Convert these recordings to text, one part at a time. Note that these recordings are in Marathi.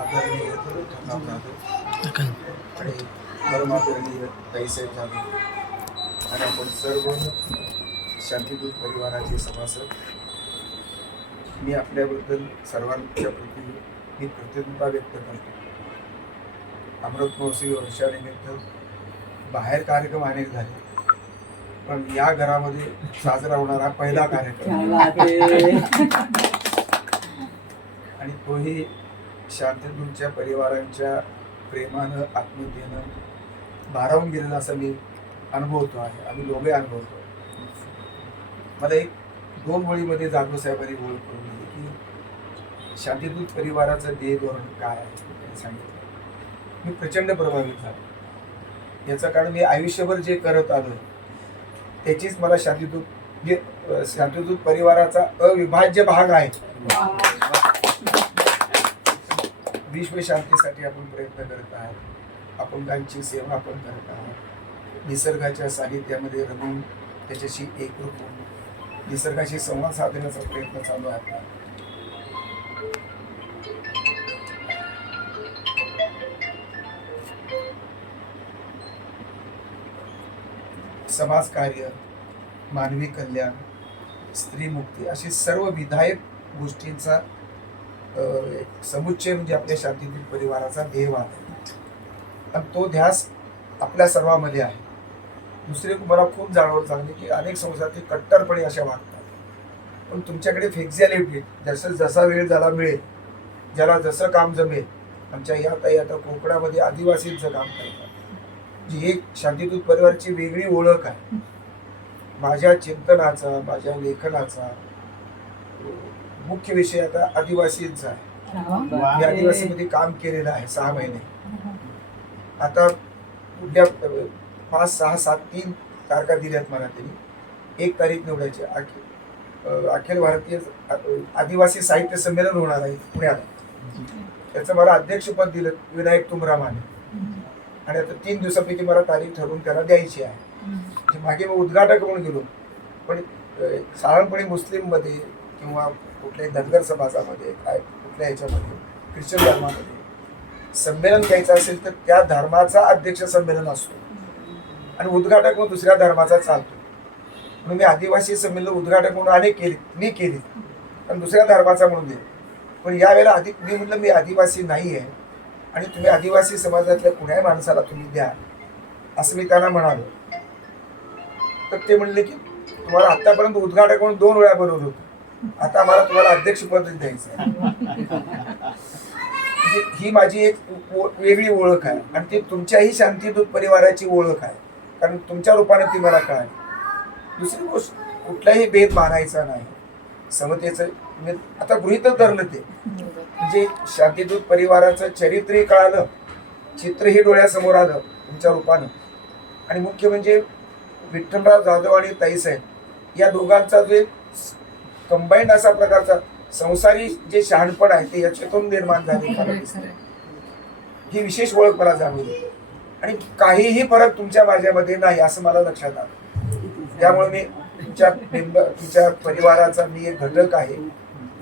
आदरणीय ठकाव जाधव आणि परमादरणीय ताईसाहेब जाधव आणि आपण सर्व शांतीदूत परिवाराचे सभासद मी आपल्याबद्दल सर्वांच्या प्रती मी कृतज्ञता व्यक्त करतो अमृत महोत्सवी वर्षानिमित्त बाहेर कार्यक्रम अनेक झाले पण या घरामध्ये साजरा होणारा पहिला कार्यक्रम आणि तोही शांतदूतच्या परिवारांच्या प्रेमानं आत्मीयतेनं भारावून गेलेला असा मी अनुभवतो आहे. आम्ही दोघे अनुभवतो मला एक दोन ओळीमध्ये जाधव साहेबांनी ओळख करून दिली की शांतीदूत परिवाराचं ध्येय धोरण काय आहे? सांगितलं. मी प्रचंड प्रभावित झालो. याचं कारण मी आयुष्यभर जे करत आलो त्याचीच मला शांतीदूत जे म्हणजे, शांतीदूत परिवाराचा अविभाज्य भाग आहे. विश्व शांतीसाठी आपण प्रयत्न करत आहात. अपंगांची सेवा आपण करत आहात. निसर्गाच्या साहित्यामध्ये रमून त्याच्याशी एकरूप होऊन निसर्गाशी संवाद साधण्याचा प्रयत्न चालू आहे समाजकार्य मानवी कल्याण स्त्रीमुक्ती अशी सर्व विधायक गोष्टींचा समुच्चय म्हणजे आपल्या शांतीतील परिवाराचा ध्येयवाद आहे आणि तो ध्यास आपल्या सर्वांमध्ये आहे. दुसरे मला खूप जाणवत चांगली की अनेक संस्थांचे कट्टरपणे अशा वागतात. पण तुमच्याकडे फ्लेक्झिबिलिटी जसं जसा वेळ झाला मिळेल ज्याला जसं काम जमेल आमच्या या ताई आता कोकणामध्ये आदिवासींचं काम करतात. जी एक शांतीदूत परिवाराची वेगळी ओळख आहे. माझ्या चिंतनाचा माझ्या लेखनाचा मुख्य विषय आता आदिवासींचा आहे. मी आदिवासीमध्ये काम केलेलं आहे सहा महिने. आता उद्या पाच सहा सात तीन तारखा दिल्यात मला त्यांनी. एक तारीख निवडायची. अखिल अखिल भारतीय आदिवासी साहित्य संमेलन होणार आहे पुण्यात त्याचं मला अध्यक्षपद दिलं विनायक तुमरामाने. आणि आता तीन दिवसापैकी मला तारीख ठरवून त्याला द्यायची आहे. मागे मी उद्घाटक म्हणून गेलो. पण साधारणपणे मुस्लिममध्ये किंवा कुठल्याही धनगर समाजामध्ये काय कुठल्या ह्याच्यामध्ये ख्रिश्चन धर्मामध्ये संमेलन घ्यायचं असेल तर त्या धर्माचा अध्यक्ष संमेलन असतो. आणि उद्घाटक म्हणून दुसऱ्या धर्माचा चालतो. म्हणून मी आदिवासी संमेलन उद्घाटक म्हणून अनेक केली मी केली. पण दुसऱ्या धर्माचा म्हणून दिले पण यावेळेला आधी मी म्हटलं मी आदिवासी नाही आहे. आणि तुम्ही आदिवासी समाजातल्या कुण्याही माणसाला तुम्ही द्या. असं मी त्यांना म्हणालो. तर ते म्हणले की तुम्हाला आत्तापर्यंत उद्घाटक म्हणून दोन वेळा बरोबर होतं. आता मला तुम्हाला अध्यक्षपद द्यायचं आहे म्हणजे ही माझी एक वेगळी ओळख आहे. आणि ती तुमच्याही शांतीदूत परिवाराची ओळख आहे. कारण तुमच्या रूपाने ती मला कळाली. दुसरी गोष्ट कुठलाही भेद मानायचा नाही. समतेचं म्हणजे आता गृहित धरलं ते. म्हणजे शांतीदूत परिवाराचं चरित्रही कळालं. चित्रही डोळ्यासमोर आलं तुमच्या रूपानं. आणि मुख्य म्हणजे विठ्ठलराव जाधव आणि ताईसाहेब या दोघांचा जे कंबाईंड असा प्रकारचा संसारी जे शहाणपण आहे ते याच्यातून निर्माण झाले. ही विशेष ओळख मला जाणवली आणि काहीही फरक तुमच्या माझ्यामध्ये नाही असं मला लक्षात आलं. त्यामुळे मी तुमच्या मेंबर तुमच्या परिवाराचा मी एक घटक आहे.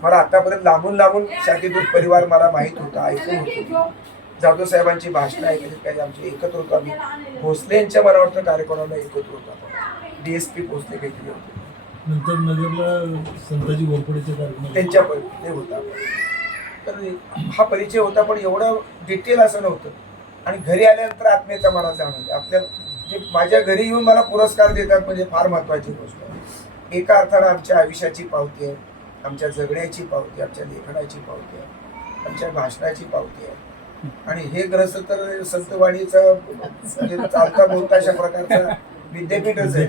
मला आतापर्यंत लांबून लांबून शांतीदूत परिवार मला माहीत होता ऐकून होतो. जाधव साहेबांची भाषणं ऐकली काही आमचे एकत्र होतो आम्ही. भोसले यांच्या मला वाटतं कार्यक्रमाला एकत्र होतो डीएसपी भोसले काहीतरी होते. नंतर नगरला संताजी घोरपडेचे कार्यक्रम त्यांच्या प- होता तर हा परिचय होता पण एवढं डिटेल असं नव्हतं. आणि घरी आल्यानंतर आत्मीयता मला जाणवते आपल्या जे माझ्या घरी येऊन मला पुरस्कार देतात म्हणजे फार महत्वाची गोष्ट आहे. एका अर्थानं आमच्या आयुष्याची पावती आहे. आमच्या जगण्याची पावती आमच्या लेखनाची पावती आहे. आमच्या भाषणाची पावती आहे. आणि हे ग्रस्त तर संतवाणीचा म्हणजे चालता बोलता अशा प्रकारचा विद्यापीठच आहे.